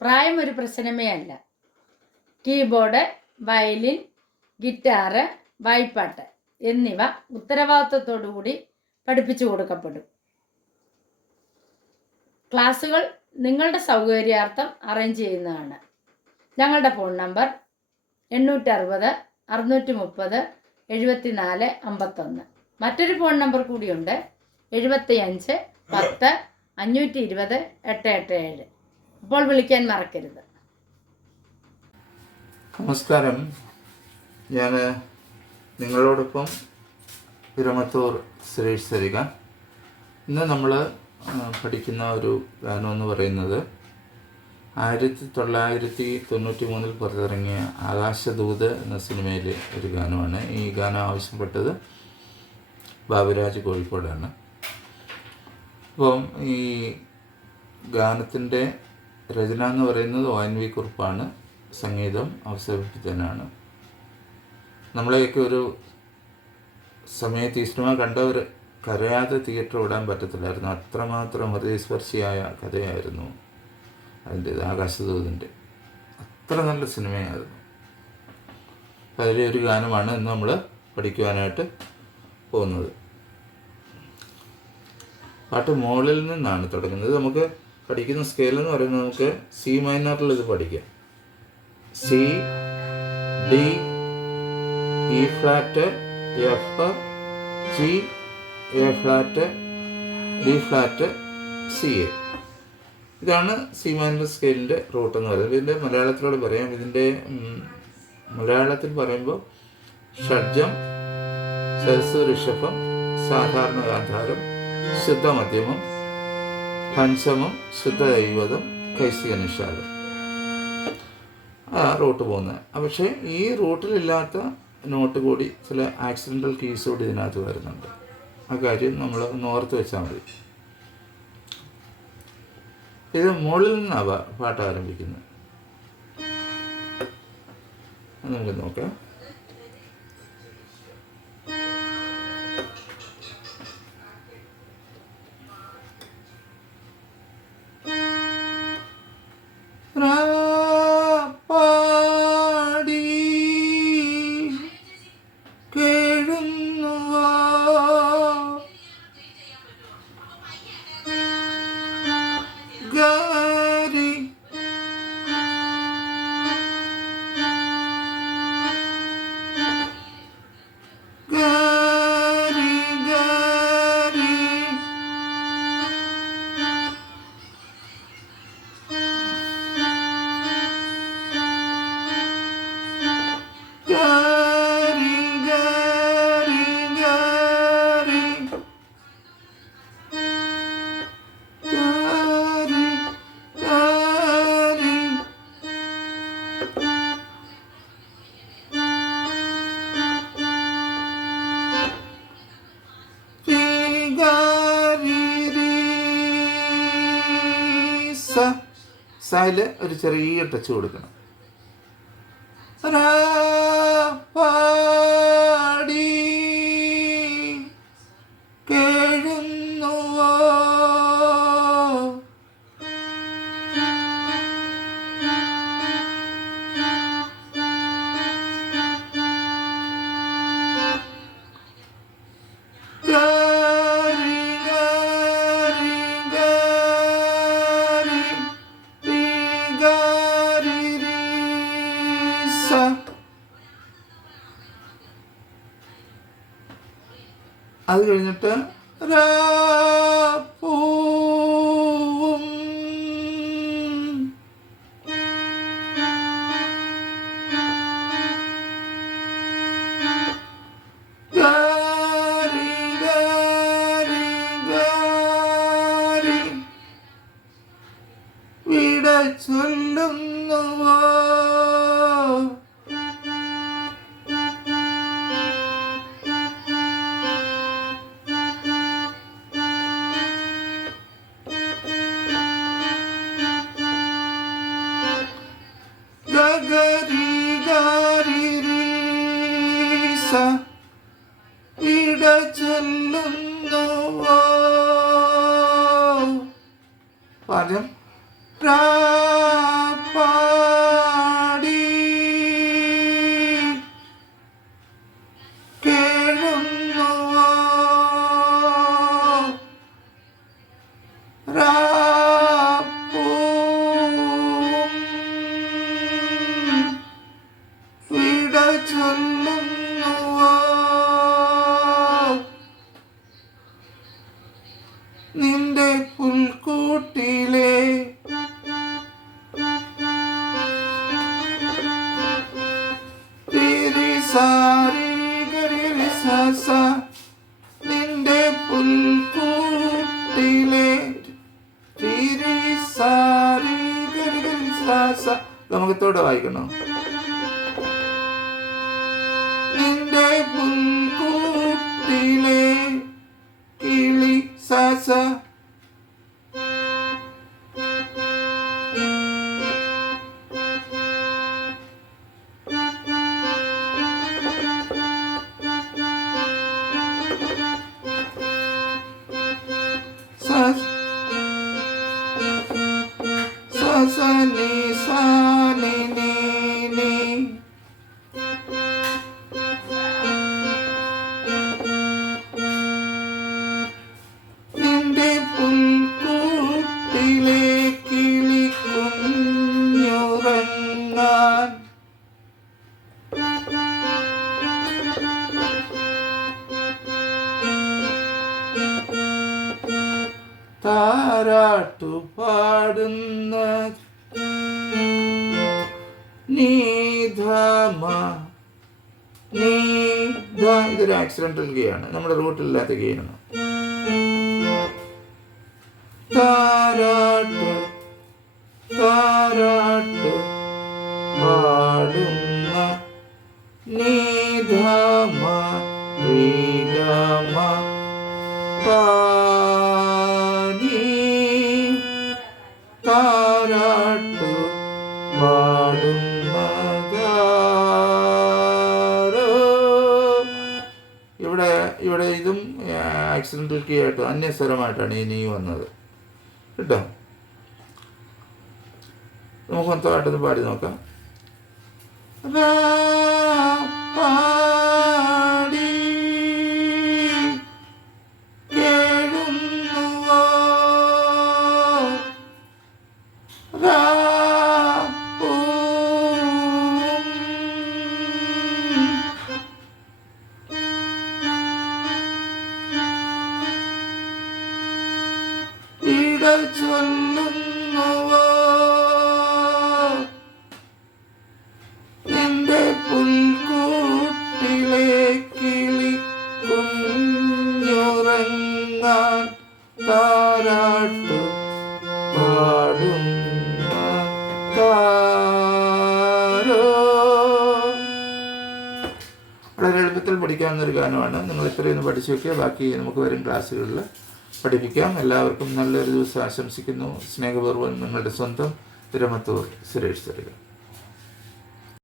പ്രായം ഒരു പ്രശ്നമേ അല്ല. കീബോർഡ്, വയലിൻ, ഗിറ്റാറ്, വായ്പ്പാട്ട് എന്നിവ ഉത്തരവാദിത്വത്തോടുകൂടി പഠിപ്പിച്ചു കൊടുക്കപ്പെടും. ക്ലാസ്സുകൾ നിങ്ങളുടെ സൗകര്യാർത്ഥം അറേഞ്ച് ചെയ്യുന്നതാണ്. ഞങ്ങളുടെ ഫോൺ നമ്പർ 860 630 74 51. മറ്റൊരു ഫോൺ നമ്പർ കൂടിയുണ്ട്, 75 10 520 887. അപ്പോൾ വിളിക്കാൻ മറക്കരുത്. നമസ്കാരം. ഞാൻ നിങ്ങളോടൊപ്പം പിരമത്തൂർ സുരേഷ് സരിക. ഇന്ന് നമ്മൾ പഠിക്കുന്ന ഒരു ഗാനം എന്ന് പറയുന്നത് 1993 പുറത്തിറങ്ങിയ ആകാശദൂത് എന്ന സിനിമയിലെ ഒരു ഗാനമാണ്. ഈ ഗാനം ആവശ്യപ്പെട്ടത് ബാബുരാജ് കോഴിക്കോടാണ്. അപ്പം ഈ ഗാനത്തിൻ്റെ രചന എന്ന് പറയുന്നത് ONV കുറുപ്പാണ്. സംഗീതം ഔസേപ്പച്ചനാണ്. നമ്മളെയൊക്കെ ഒരു സമയത്ത് ഈ സിനിമ കണ്ടവർ കരയാതെ തിയേറ്റർ ഓടാൻ പറ്റത്തില്ലായിരുന്നു. അത്രമാത്രം ഹൃദയസ്പർശിയായ കഥയായിരുന്നു അതിൻ്റേത്, ആകാശദൂതിൻ്റെ. അത്ര നല്ല സിനിമയായിരുന്നു. അതിലെ ഒരു ഗാനമാണ് ഇന്ന് നമ്മൾ പഠിക്കുവാനായിട്ട് പോകുന്നത്. പാട്ട് മോളിൽ നിന്നാണ് തുടങ്ങുന്നത്. നമുക്ക് പഠിക്കുന്ന സ്കെയിൽ എന്ന് പറയുന്നത് നമുക്ക് സി മൈനറിൽ ഇത് പഠിക്കാം. C, D, E flat, F, G, A flat, D flat, C A. ഇതാണ് സി മൈനർ സ്കെയിലിൻ്റെ റൂട്ട് എന്ന് പറയുന്നത്. ഇതിൻ്റെ മലയാളത്തിലോട് പറയാം. ഇതിൻ്റെ മലയാളത്തിൽ പറയുമ്പോൾ ഷഡ്ജം, സരസ് ഋഷഭം, സാധാരണ ഗാന്ധാരം, ശുദ്ധ മധ്യമം, പഞ്ചമം, ശുദ്ധ ദൈവതം, കൈസിക നിഷാദം. ആ റൂട്ട് പോകുന്നത്. പക്ഷേ ഈ റൂട്ടിലില്ലാത്ത നോട്ട് കൂടി ചില ആക്സിഡൻ്റൽ കീസ് കൂടി ഇതിനകത്ത് വരുന്നുണ്ട്. ആ കാര്യം നമ്മൾ ഒന്ന് ഓർത്ത് വെച്ചാൽ മതി. ഇത് മുകളിൽ നിന്നാണ് പാട്ട് ആരംഭിക്കുന്നത്. നമുക്ക് നോക്കാം. സായിൽ ഒരു ചെറിയ ടച്ച് കൊടുക്കണം. പാടി കേഴുന്നുവോ അത് കഴിഞ്ഞിട്ട് പൂവും ഗാരി ഗാരി ഗാരി വിട ചൊല്ലുന്നുവോ ഇട ചൊല്ലുന്നുവോ. ആദ്യം ഗമകത്തോടെ വായിക്കണം. നിന്റെ പുൽക്കൂട്ടിലെ കിളി സാസ സനി സാനി നീ നീ. നിന്റെ പുൽക്കൂട്ടിലെ കിളി കുഞ്ഞുറങ്ങാൻ താരാട്ടു പാടുന്ന ഇതൊരു ആക്സിഡന്റൽ കീ ആണ്, നമ്മുടെ റൂട്ടിലില്ലാത്ത കീ ആണ്. താരാട്ട് താരാട്ട് പാടുന്ന നീധമ ശ്രീരാമ പാനി താരാട്ട് പാടുന്നതാരോ. ഇവിടെ ഇതും ആക്സിഡന്റൽ കീ ആയിട്ട് അന്യസ്വരമായിട്ടാണ് ഈ നീ വന്നത് കേട്ടോ. നമുക്ക് മൊത്തമായിട്ടൊന്ന് പാടി നോക്കാം. പാടി കേഴുന്നുവോ ഇട ചൊല്ലുന്നുവോ നിന്റെ പുൽക്കൂട്ടിലെ കിളി കുഞ്ഞുറങ്ങാൻ താരാട്ട് പാടുന്ന താരോ. വളരെ എളുപ്പത്തിൽ പഠിക്കാവുന്നൊരു ഗാനമാണ്. നിങ്ങൾ ഇത്രയൊന്ന് പഠിച്ചു വയ്ക്കുക. ബാക്കി നമുക്ക് വരും ക്ലാസ്സുകളിൽ പഠിപ്പിക്കാം. എല്ലാവർക്കും നല്ലൊരു ദിവസം ആശംസിക്കുന്നു. സ്നേഹപൂർവ്വം നിങ്ങളുടെ സ്വന്തം തിരുമത്തൂർ സുരേഷ് തരിക.